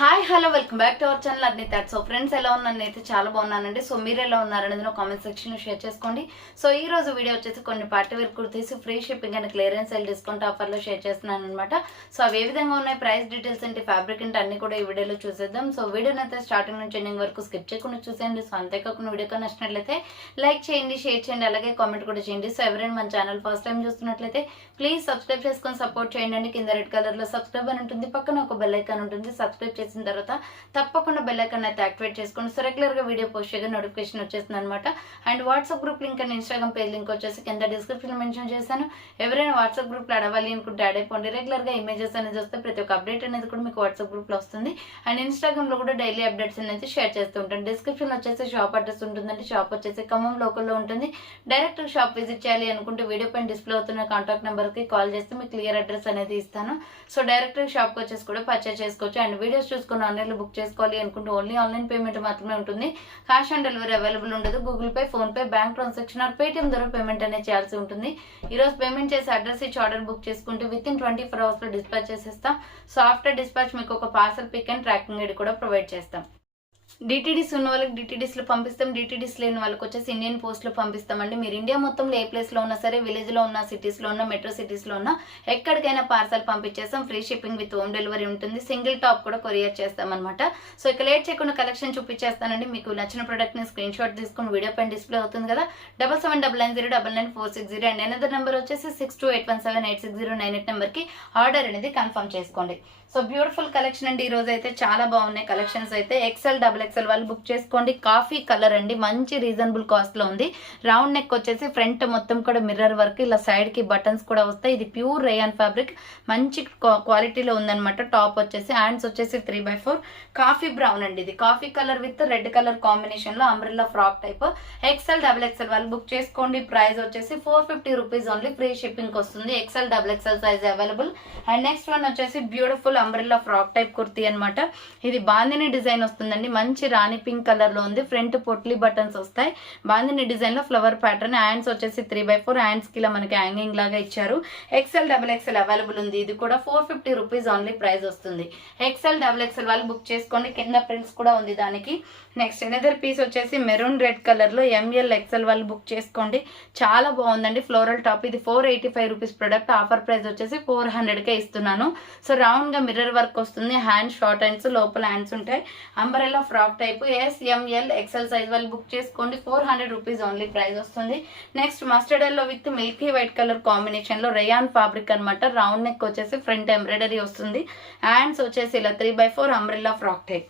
Hi hello welcome back to our channel అన్ని thought. So friends ఎలా ఉన్నాను, నేనైతే చాలా బాగున్నానండి. సో మీరు ఎలా ఉన్నారనేది నా కామెంట్ సెక్షన్లో షేర్ చేసుకోండి. సో ఈ రోజు వీడియో వచ్చేసి కొన్ని party wear kurtis free shipping and clearance sale discount ఆఫర్లో షేర్ చేస్తున్నాను అనమాట. సో అవి ఏ విధంగా ఉన్నాయి, ప్రైస్ డీటెయిల్స్ ఏంటి, ఫ్యాబ్రిక్ ఏంటి అన్ని కూడా ఈ వీడియోలో చూసేద్దాం. సో వీడియోని అయితే స్టార్టింగ్ నుంచి ఎండింగ్ వరకు స్కిప్ చేయకుండా చూసేయండి. సో అంతేకాకుండా వీడియో నచ్చినట్లయితే లైక్ చేయండి, షేర్ చేయండి, అలాగే కామెంట్ కూడా చేయండి. సో ఎవరైనా మన ఛానల్ ఫస్ట్ టైం చూస్తున్నట్లయితే ప్లీజ్ సబ్స్క్రైబ్ చేసుకొని సపోర్ట్ చేయండి. కింద రెడ్ కలర్లో సబ్స్క్రైబ్ అని ఉంటుంది, పక్కన ఒక బెల్ ఐకాన్ ఉంటుంది. సబ్స్క్రైబ్ చేసిన తర్వాత తప్పకుండా బెల్ ఐకాన్ అయితే యాక్టివేట్ చేసుకోండి. సో రెగ్యులర్ గా వీడియో పోస్ట్ చేయగా నోటిఫికేషన్ వచ్చేస్తుంది అనమాట. And WhatsApp group link and Instagram page link వచ్చేసి కింద డిస్క్రిప్షన్ మెన్షన్ చేశాను. ఎవరైనా వాట్సాప్ గ్రూప్ లో అడవాలి అనుకుంటే యాడ్ అయిపోండి. రెగ్యులర్ గా ఇమేజెస్ అనేది వస్తే ప్రతి ఒక్క అప్డేట్ అనేది కూడా మీకు వాట్సాప్ గ్రూప్ లో వస్తుంది. అండ్ ఇన్స్టాగ్రామ్ లో కూడా డైలీ అప్డేట్స్ అనేది షేర్ చేస్తూ ఉంటాను. డిస్క్రిప్షన్ వచ్చేసి షాప్ అడ్రస్ ఉంటుందండి. షాప్ వచ్చేసి ఖమ్మం లోకల్లో ఉంటుంది. డైరెక్ట్ షాప్ విజిట్ చేయాలి అనుకుంటే వీడియో పైన డిస్ప్లే అవుతున్న కాంటాక్ట్ నెంబర్ కి కాల్ చేస్తే మీకు క్లియర్ అడ్రస్ అనేది ఇస్తాను. సో డైరెక్ట్ షాప్ కి వచ్చేసి కూడా పర్చేస్ చేసుకోవచ్చు. అండ్ వీడియోస్ చూసుకుని ఆన్లైన్ లో బుక్ చేసుకోవాలి అనుకుంటే ఓన్లీ ఆన్లైన్ పేమెంట్ మాత్రమే ఉంటుంది. క్యాష్ ఆన్ డెలివరీ అవైలబుల్ ఉండదు. Google Pay, PhonePe, bank transaction or Paytm ద్వారా పేమెంట్ అనేది చేయాల్సి ఉంటుంది. ఈ రోజు పేమెంట్ చేసి అడ్రస్ ఇచ్చి ఆర్డర్ బుక్ చేసుకుంటే విత్ ఇన్ 24 hours లో డిస్పాచ్ చేసేస్తాం. సో ఆఫ్టర్ డిస్పాచ్ మీకు ఒక parcel pick and tracking ID కూడా ప్రొవైడ్ చేస్తాం. డిటిడిస్ ఉన్న వాళ్ళకి డిటిడిస్ లో పంపిస్తాం. డిటిడిస్ లేని వాళ్ళకి వచ్చేసి ఇండియన్ పోస్ట్ లో పంపిస్తామండి. మీరు ఇండియా మొత్తంలో ఏ ప్లేస్ లో ఉన్నా సరే, విలేజ్ లో ఉన్న, సిటీస్ లో ఉన్న, మెట్రో సిటీస్ లో ఉన్న ఎక్కడికైనా పార్సల్ పంపించేస్తాం. Free shipping with home delivery ఉంటుంది. సింగిల్ టాప్ కూడా కొరియర్ చేస్తాం అనమాట. సో ఇక లేట్ చేయకుండా కలెక్షన్ చూపించేస్తానండి. మీకు నచ్చిన ప్రొడక్ట్ ని స్క్రీన్ షాట్ తీసుకుని వీడియో పైన డిస్ప్లే అవుతుంది కదా, 7799099460 అండ్ అనదర్ నెంబర్ వచ్చేసి 6281786098 నెంబర్ కి ఆర్డర్ అనేది కన్ఫర్మ్ చేసుకోండి. సో బ్యూటిఫుల్ కలెక్షన్ అండి. ఈ రోజు అయితే చాలా బాగున్నాయి కలెక్షన్స్ అయితే. ఎక్సెల్, డబుల్ ఎక్సెల్ వాళ్ళు బుక్ చేసుకోండి. కాఫీ కలర్ అండి, మంచి రీజనబుల్ కాస్ట్ లో ఉంది. రౌండ్ నెక్ వచ్చేసి ఫ్రంట్ మొత్తం కూడా మిర్రర్ వర్క్, ఇలా సైడ్ కి బటన్స్ కూడా వస్తాయి. ఇది ప్యూర్ రేయాన్ ఫ్యాబ్రిక్, మంచి క్వాలిటీలో ఉందన్నమాట. టాప్ వచ్చేసి హ్యాండ్స్ వచ్చేసి 3/4 కాఫీ బ్రౌన్ అండి. ఇది coffee colour with red colour combination లో umbrella frock type. XL, double XL వాళ్ళు బుక్ చేసుకోండి. ప్రైస్ వచ్చేసి 450 రూపీస్ ఓన్లీ. ఫ్రీ షిప్పింగ్ వస్తుంది. XL, double XL size available. And next one వచ్చేసి beautiful umbrella frock type kurti అనమాట. ఇది బాందిని డిజైన్ వస్తుందండి. మంచి రాణి పింక్ కలర్ లో ఉంది. ఫ్రంట్ పొట్లీ బటన్స్ వస్తాయి. బాందిని డిజైన్ లో ఫ్లవర్ ప్యాటర్న్. హ్యాండ్స్ వచ్చేసి 3/4 హ్యాండ్స్ కి ఇలా మనకి హ్యాంగింగ్ లాగా ఇచ్చారు. ఎక్సెల్, డబుల్ ఎక్సెల్ అవైలబుల్ ఉంది. ఇది కూడా 450 రూపీస్ ఓన్లీ ప్రైస్ వస్తుంది. ఎక్సెల్, డబుల్ ఎక్సెల్ వాళ్ళు బుక్ చేసుకోండి. కింద ప్రింట్స్ కూడా ఉంది దానికి. నెక్స్ట్ ఎనదర్ పీస్ వచ్చేసి మెరూన్ రెడ్ కలర్ లో ఎంఎల్, ఎక్సెల్ వాళ్ళు బుక్ చేసుకోండి. చాలా బాగుందండి. Floral top. ఇది 485 రూపీస్ ప్రొడక్ట్. ఆఫర్ ప్రైస్ వచ్చేసి 400 కే ఇస్తున్నాను. సో రౌండ్ గా మిర్రర్ వర్క్ వస్తుంది. హ్యాండ్ షార్ట్ హ్యాండ్స్, లోపల హ్యాండ్స్ ఉంటాయి. Umbrella frock type. S M L, XL size వాళ్ళు బుక్ చేసుకోండి. 400 రూపీస్ ఓన్లీ ప్రైస్ వస్తుంది. Next mustard yellow with milky white colour combination లో రేయాన్ ఫ్యాబ్రిక్ అనమాట. రౌండ్ నెక్ వచ్చేసి ఫ్రంట్ ఎంబ్రాయిడరీ వస్తుంది. హ్యాండ్స్ వచ్చేసి ఇలా 3/4 umbrella frock type.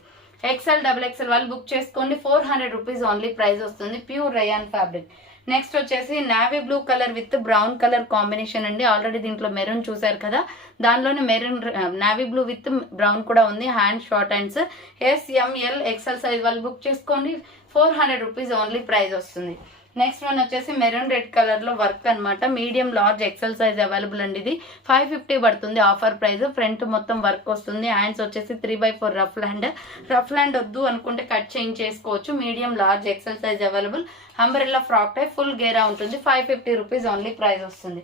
XL, double XL వాళ్ళు బుక్ చేసుకోండి. 400 రూపీస్ ఓన్లీ ప్రైస్ వస్తుంది. Pure rayon fabric. నెక్స్ట్ వచ్చేసి navy blue colour with brown colour combination అండి. ఆల్రెడీ దీంట్లో మెరూన్ చూసారు కదా, దానిలోనే maroon navy blue with brown కూడా ఉంది. Hand short hands. S M L, XL size వాళ్ళు బుక్ చేసుకోండి. 400 రూపీస్ ఓన్లీ ప్రైస్ వస్తుంది. నెక్స్ట్ వన్ వచ్చేసి మెరూన్ రెడ్ కలర్ లో వర్క్ అనమాట. Medium, large, XL size available అండి. ఇది 550 పడుతుంది ఆఫర్ ప్రైస్. ఫ్రంట్ మొత్తం వర్క్ వస్తుంది. హ్యాండ్స్ వచ్చేసి 3/4 రఫ్ హ్యాండ్. రఫ్ హ్యాండ్ వద్దు అనుకుంటే కట్ చేంజ్ చేసుకోవచ్చు. Medium, large, XL size available. Umbrella frock type, full గేరా ఉంటుంది. 550 రూపీస్ ఓన్లీ ప్రైస్ వస్తుంది.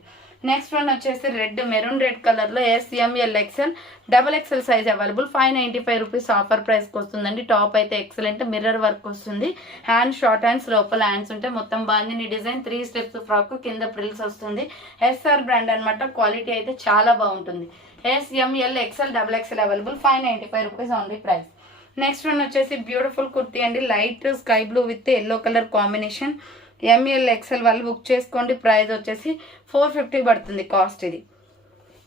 నెక్స్ట్ వన్ వచ్చేసి రెడ్, మెరూన్ రెడ్ కలర్ లో S M L, XL, double XL size available. 595 rupees offer price కి వస్తుందండి. టాప్ అయితే ఎక్సలెంట్ మిర్రర్ వర్క్ వస్తుంది. Hand short hands, లోపల హ్యాండ్స్ ఉంటాయి. మొత్తం బాందిని డిజైన్, 3 స్టెప్స్ ఫ్రాక్, కింద ప్రిల్స్ వస్తుంది. ఎస్ఆర్ బ్రాండ్ అనమాట. క్వాలిటీ అయితే చాలా బాగుంటుంది. S M L, XL, double XL available. 595 rupees only price. Next one వచ్చేసి బ్యూటిఫుల్ కుర్తీ అండి. Light sky blue with yellow colour combination. M L, XL వాళ్ళు బుక్ చేసుకోండి. ప్రైస్ వచ్చేసి 450 పడుతుంది కాస్ట్ ఇది.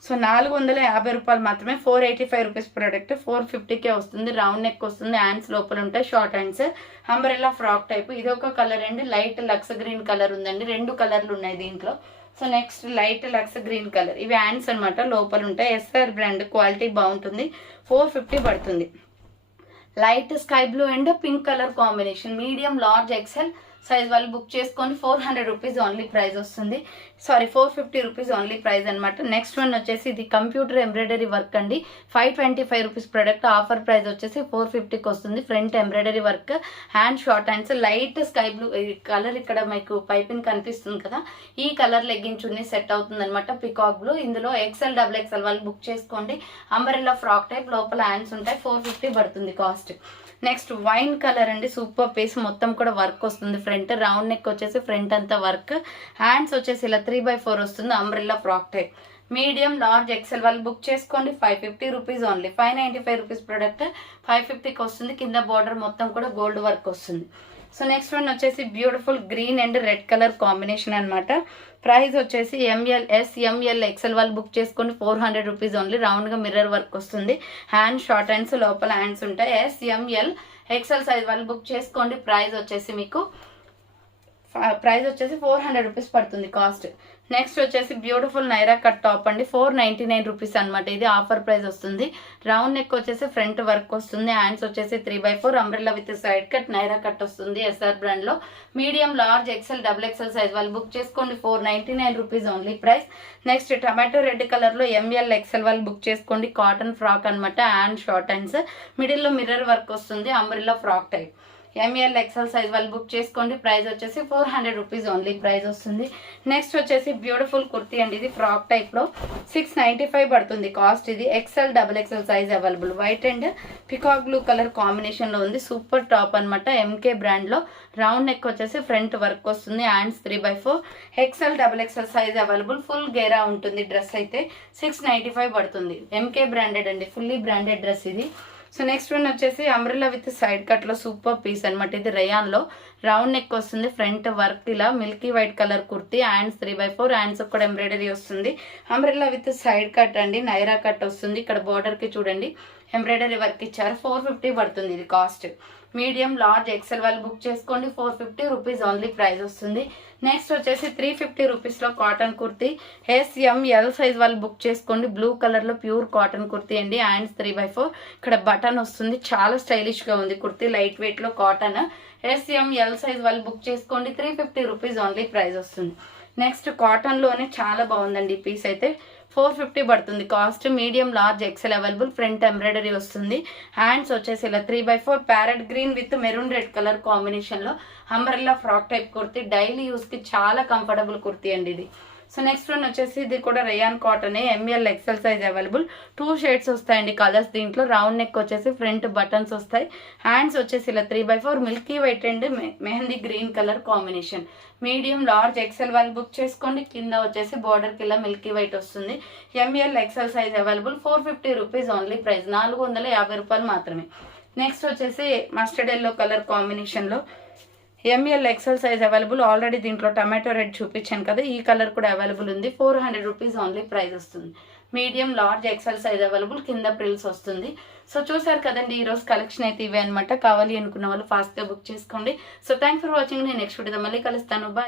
సో 450 రూపాయలు మాత్రమే. 485 రూపీస్ ప్రోడక్ట్ 450కే వస్తుంది. రౌండ్ నెక్ వస్తుంది. హ్యాండ్స్ లోపల ఉంటాయి. Short hands. Umbrella frock type. ఇది ఒక కలర్ అండి. లైట్ లక్స్ గ్రీన్ కలర్ ఉందండి. 2 కలర్లు ఉన్నాయి దీంట్లో. So next light lux green colour. ఇవి హ్యాండ్స్ అనమాట, లోపల ఉంటాయి. ఎస్ఆర్ బ్రాండ్, క్వాలిటీ బాగుంటుంది. 450 పడుతుంది. Light sky blue and pink colour combination. Medium, large, XL size వాళ్ళు బుక్ చేసుకొని 400 రూపీస్ ఓన్లీ ప్రైస్ వస్తుంది. సారీ 450 రూపీస్ ఓన్లీ ప్రైస్ అనమాట. నెక్స్ట్ వన్ వచ్చేసి ఇది కంప్యూటర్ ఎంబ్రాయిడరీ వర్క్ అండి. 525 రూపీస్ ప్రొడక్ట్. ఆఫర్ ప్రైస్ వచ్చేసి 450కి వస్తుంది. Front embroidery work, hand short hands, light sky blue colour ఇక్కడ మీకు పైపింగ్ కనిపిస్తుంది కదా, ఈ కలర్ లెగ్గిన్ చున్నీ సెట్ అవుతుంది అనమాట. Peacock blue. ఇందులో XL XXL వాళ్ళు బుక్ చేసుకోండి. అంబరెల్లా ఫ్రాక్ టైప్, లోపల హ్యాండ్స్ ఉంటాయి. 450 పడుతుంది కాస్ట్. నెక్స్ట్ వైన్ కలర్ అండి, సూపర్ పీస్, మొత్తం కూడా వర్క్ వస్తుంది. ఫ్రంట్ రౌండ్ నెక్ వచ్చేసి ఫ్రంట్ అంతా వర్క్, హ్యాండ్స్ వచ్చేసి ఇలా 3/4 వస్తుంది. Umbrella frock type. Medium large XL వాళ్ళు బుక్ చేసుకోండి. 550 రూపీస్ ఓన్లీ. 595 రూపీస్ ప్రొడక్ట్ 550కి వస్తుంది. కింద బార్డర్ మొత్తం కూడా గోల్డ్ వర్క్ వస్తుంది. సో నెక్స్ట్ వన్ వచ్చేసి beautiful green and red colour combination అనమాట. ప్రైస్ వచ్చేసి ML S ML XL వాళ్ళు బుక్ చేసుకోండి. 400 రూపీస్ ఓన్లీ. రౌండ్గా మిర్రర్ వర్క్ వస్తుంది. హ్యాండ్ షార్ట్ హ్యాండ్స్, లోపల హ్యాండ్స్ ఉంటాయి. S ML XL సైజ్ వాళ్ళు బుక్ చేసుకోండి. ప్రైస్ వచ్చేసి మీకు 400 రూపీస్ పడుతుంది కాస్ట్. నెక్స్ట్ వచ్చేసి బ్యూటిఫుల్ నైరా కట్ టాప్ అండి. 499 రూపీస్ అనమాట. ఇది ఆఫర్ ప్రైస్ వస్తుంది. రౌండ్ నెక్ వచ్చేసి ఫ్రంట్ వర్క్ వస్తుంది. హ్యాండ్స్ వచ్చేసి 3/4 umbrella with side cut Naira cut వస్తుంది SR బ్రాండ్ లో. Medium large XL XXL size వాళ్ళు బుక్ చేసుకోండి. 499 rupees only price. Next tomato red colour లో ML XL వాళ్ళు బుక్ చేసుకోండి. కాటన్ ఫ్రాక్ అనమాట. హ్యాండ్ షార్ట్ హ్యాండ్స్, మిడిల్ లో మిర్రర్ వర్క్ వస్తుంది. Umbrella frock type. ML XL size వాళ్ళు బుక్ చేసుకోండి. ప్రైస్ వచ్చేసి 400 రూపీస్ ఓన్లీ ప్రైస్ వస్తుంది. నెక్స్ట్ వచ్చేసి బ్యూటిఫుల్ కుర్తీ అండి. ఇది ఫ్రాక్ టైప్ లో 695 పడుతుంది కాస్ట్. ఇది XL XXL size available. White and peacock blue colour combination లో ఉంది. సూపర్ టాప్ అనమాట. MK బ్రాండ్ లో. రౌండ్ నెక్ వచ్చేసి ఫ్రంట్ వర్క్ వస్తుంది. Hands 3/4. XL XXL size available. Full గేరా ఉంటుంది. డ్రెస్ అయితే 695 పడుతుంది. MK బ్రాండెడ్ అండి. ఫుల్లీ బ్రాండెడ్ డ్రెస్ ఇది. సో నెక్స్ట్ వన్ వచ్చేసి అంబ్రెల్లా విత్ సైడ్ కట్ లో సూపర్ పీస్ అనమాట. ఇది రేయాన్ లో రౌండ్ నెక్ వస్తుంది. ఫ్రంట్ వర్క్ ఇలా milky white colour kurti. Hands 3/4. Hands కూడా ఎంబ్రాయిడరీ వస్తుంది. అంబ్రెల్లా విత్ సైడ్ కట్ అండి. నైరా కట్ వస్తుంది. ఇక్కడ బోర్డర్ కి చూడండి ఎంబ్రాయిడరీ వర్క్ ఇచ్చారు. 450 పడుతుంది ఇది కాస్ట్. మీడియం లార్జ్ XL వాళ్ళు బుక్ చేసుకోండి. 450 రూపీస్ ఓన్లీ ప్రైస్ వస్తుంది. నెక్స్ట్ వచ్చేసి 350 రూపీస్ లో cotton kurti. S ML size వాళ్ళు బుక్ చేసుకోండి. బ్లూ కలర్ లో ప్యూర్ కాటన్ కుర్తీ అండి. హ్యాండ్స్ 3/4. ఇక్కడ బటన్ వస్తుంది. చాలా స్టైలిష్ గా ఉంది కుర్తీ. లైట్ వెయిట్ లో కాటన్. S ML సైజ్ వాళ్ళు బుక్ చేసుకోండి. 350 రూపీస్ ఓన్లీ ప్రైస్ వస్తుంది. నెక్స్ట్ కాటన్ లోనే చాలా బాగుందండి ఈ పీస్ అయితే. 450 పడుతుంది cost. Medium large XL available. Front embroidery వస్తుంది. హ్యాండ్స్ వచ్చేసి ఇలా 3/4. Parrot green with maroon red colour combination లో umbrella frock type kurti. Daily use కి చాలా కంఫర్టబుల్ కుర్తీ అండి ఇది. సో నెక్స్ట్ వన్ వచ్చేసి ఇది కూడా rayon cotton. ML XL size available. 2 shades వస్తాయండి కలర్స్ దీంట్లో. రౌండ్ నెక్ వచ్చేసి ఫ్రంట్ బటన్స్ వస్తాయి. హ్యాండ్స్ వచ్చేసి ఇలా 3/4. Milky white and mehndi green colour combination. Medium large XL వాళ్ళు బుక్ చేసుకోండి. కింద వచ్చేసి బార్డర్ కి ఇలా మిల్కీ వైట్ వస్తుంది. ML XL size available. 450 rupees only price. 450 రూపాయలు మాత్రమే. నెక్స్ట్ వచ్చేసి మస్టర్డ్ ఎల్లో కలర్ కాంబినేషన్ లో ML XL size available. Already దీంట్లో టమాటో రెడ్ చూపించాను కదా, ఈ కలర్ కూడా అవైలబుల్ ఉంది. 400 రూపీస్ ఓన్లీ ప్రైస్ వస్తుంది. Medium large XL size available. కింద ప్రిల్స్ వస్తుంది. సో చూసారు కదండి ఈరోజు కలెక్షన్ అయితే ఇవే అనమాట. కావాలి అనుకున్న వాళ్ళు ఫాస్ట్గా బుక్ చేసుకోండి. So thanks for watching. నేను నెక్స్ట్ వీడియో మళ్ళీ కలుస్తాను. బాయ్.